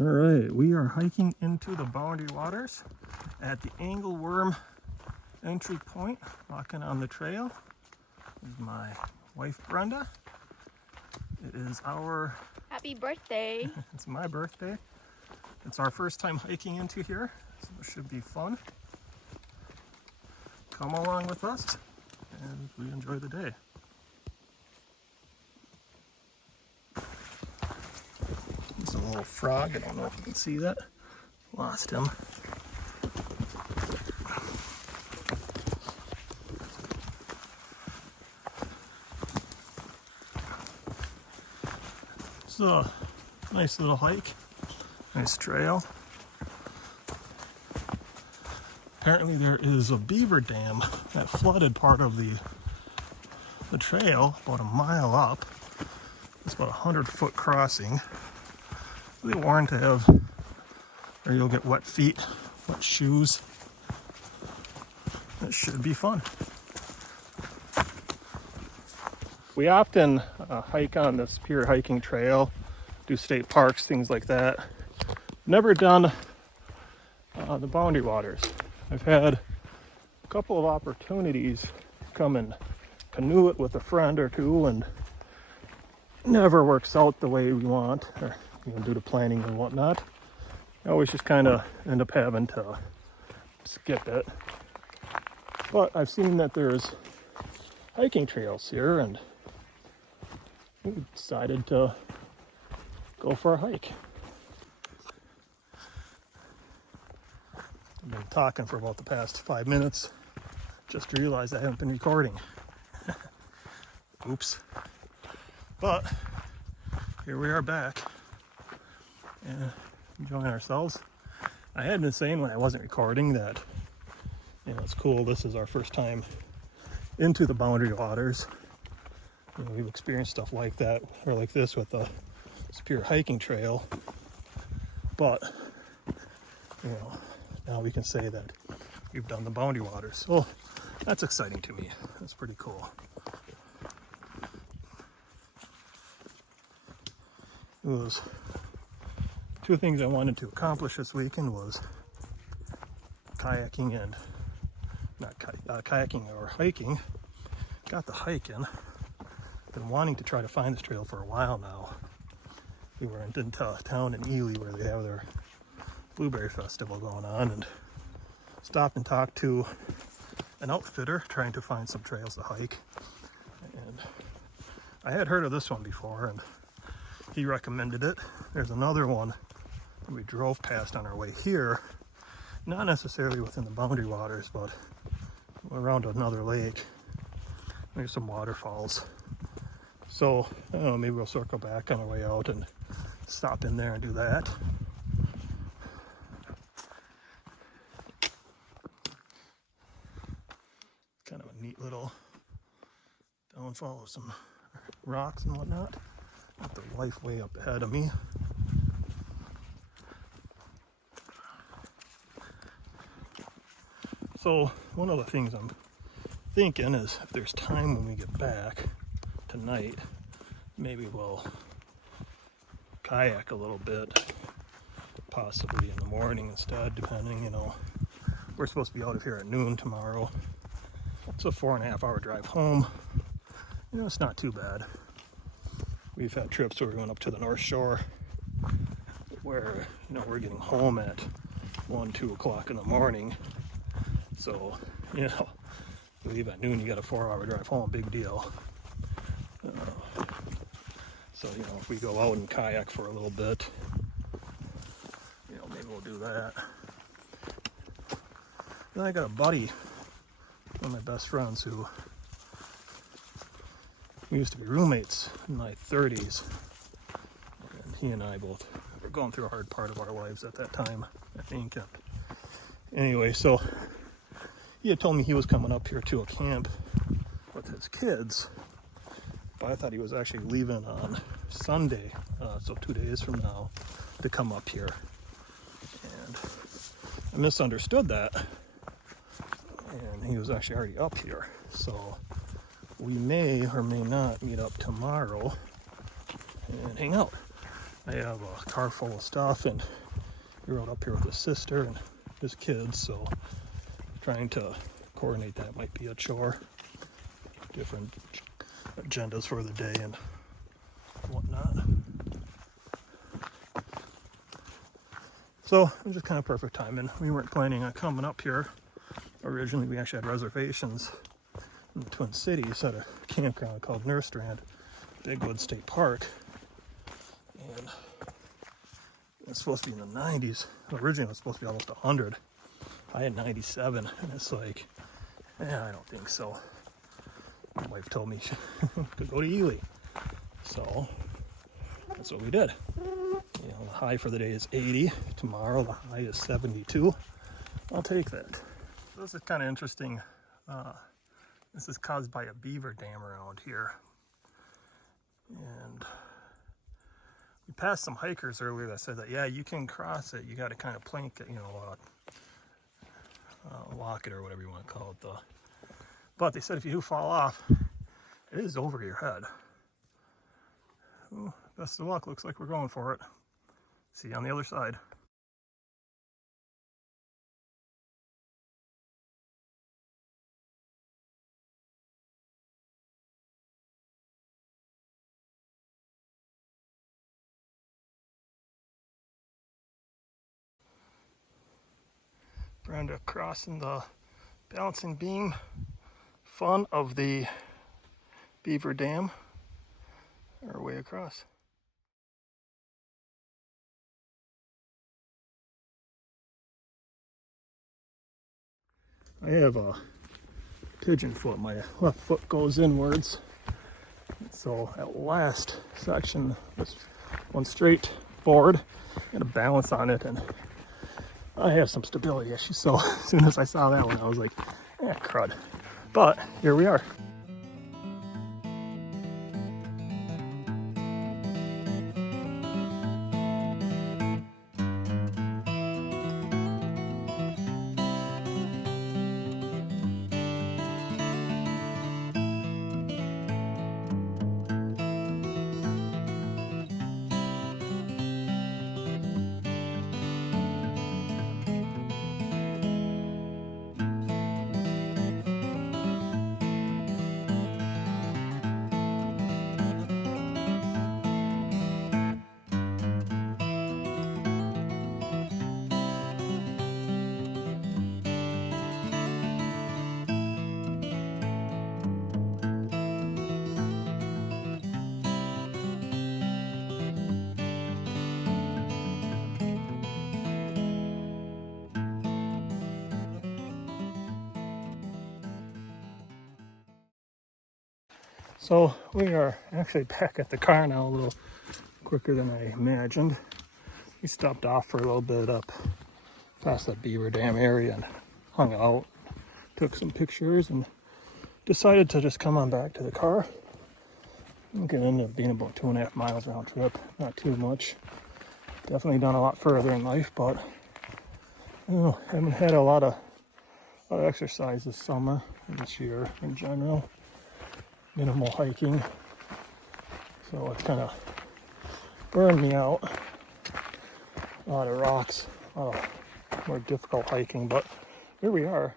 All right, we are hiking into the Boundary Waters at the Angleworm entry point, walking on the trail. This is my wife Brenda. It is our... Happy birthday. It's my birthday. It's our first time hiking into here, so it should be fun. Come along with us and we enjoy the day. There's a little frog, I don't know if you can see that. Lost him. It's a nice little hike, nice trail. Apparently there is a beaver dam that flooded part of the trail about a mile up. It's about a 100-foot crossing. They warned to have, or you'll get wet feet, wet shoes. It should be fun. We often hike on this Superior hiking trail, do state parks, things like that. Never done the Boundary Waters. I've had a couple of opportunities come and canoe it with a friend or two, and never works out the way we want, or due to planning and whatnot. I always just kind of end up having to skip it. But I've seen that there's hiking trails here, and we decided to go for a hike. I've been talking for about the past 5 minutes. Just realized I haven't been recording. Oops. But here we are back and enjoying ourselves. I had been saying when I wasn't recording that, it's cool. This is our first time into the Boundary Waters. We've experienced stuff like that, or like this with the Superior hiking trail. But, now we can say that we've done the Boundary Waters. So that's exciting to me. That's pretty cool. It was two things I wanted to accomplish this weekend was kayaking and kayaking or hiking. Got the hike in. Been wanting to try to find this trail for a while now. We were in town in Ely where they have their blueberry festival going on, and stopped and talked to an outfitter trying to find some trails to hike. And I had heard of this one before, and he recommended it. There's another one that we drove past on our way here, not necessarily within the Boundary Waters, but around another lake. There's some waterfalls. So, I don't know, maybe we'll circle back on our way out and stop in there and do that. Kind of a neat little downfall of some rocks and whatnot. Got the life way up ahead of me. So one of the things I'm thinking is if there's time when we get back tonight, maybe we'll kayak a little bit, possibly in the morning instead, depending, We're supposed to be out of here at noon tomorrow. It's a 4.5 hour drive home. It's not too bad. We've had trips where we went up to the North Shore where, we're getting home at 1, 2 o'clock in the morning. So, you leave at noon, you got a 4-hour drive home, big deal. So, if we go out and kayak for a little bit, maybe we'll do that. Then I got a buddy, one of my best friends, who we used to be roommates in my 30s. And he and I both were going through a hard part of our lives at that time, I think. And anyway, so he had told me he was coming up here to a camp with his kids, but I thought he was actually leaving on Sunday, so 2 days from now, to come up here. And I misunderstood that, and he was actually already up here. So we may or may not meet up tomorrow and hang out. I have a car full of stuff, and he rode up here with his sister and his kids, so trying to coordinate that might be a chore. Different agendas for the day and whatnot. So it was just kind of perfect timing. We weren't planning on coming up here. Originally, we actually had reservations in the Twin Cities at a campground called Nurse Strand, Bigwood State Park. And it's supposed to be in the 90s. Originally, it was supposed to be almost 100. I had 97, and it's like, I don't think so. My wife told me she could go to Ely. So that's what we did. You know, the high for the day is 80. Tomorrow, the high is 72. I'll take that. So this is kind of interesting. This is caused by a beaver dam around here. And we passed some hikers earlier that said that, yeah, you can cross it. You got to kind of plank it, lock it or whatever you want to call it. But they said if you do fall off, it is over your head. Well, best of luck. Looks like we're going for it. See you on the other side. Brenda crossing the balancing beam fun of the beaver dam our way across. I have a pigeon foot. My left foot goes inwards. So that last section was one straight forward and a balance on it, and I have some stability issues. So as soon as I saw that one, I was like, crud. But here we are. So we are actually back at the car now, a little quicker than I imagined. We stopped off for a little bit up past that beaver dam area and hung out, took some pictures, and decided to just come on back to the car. It could end up being about 2.5 miles round trip, not too much. Definitely done a lot further in life, but haven't had a lot of exercise this summer, this year in general. Minimal hiking, so it's kind of burned me out. A lot of rocks, a lot of more difficult hiking, but here we are.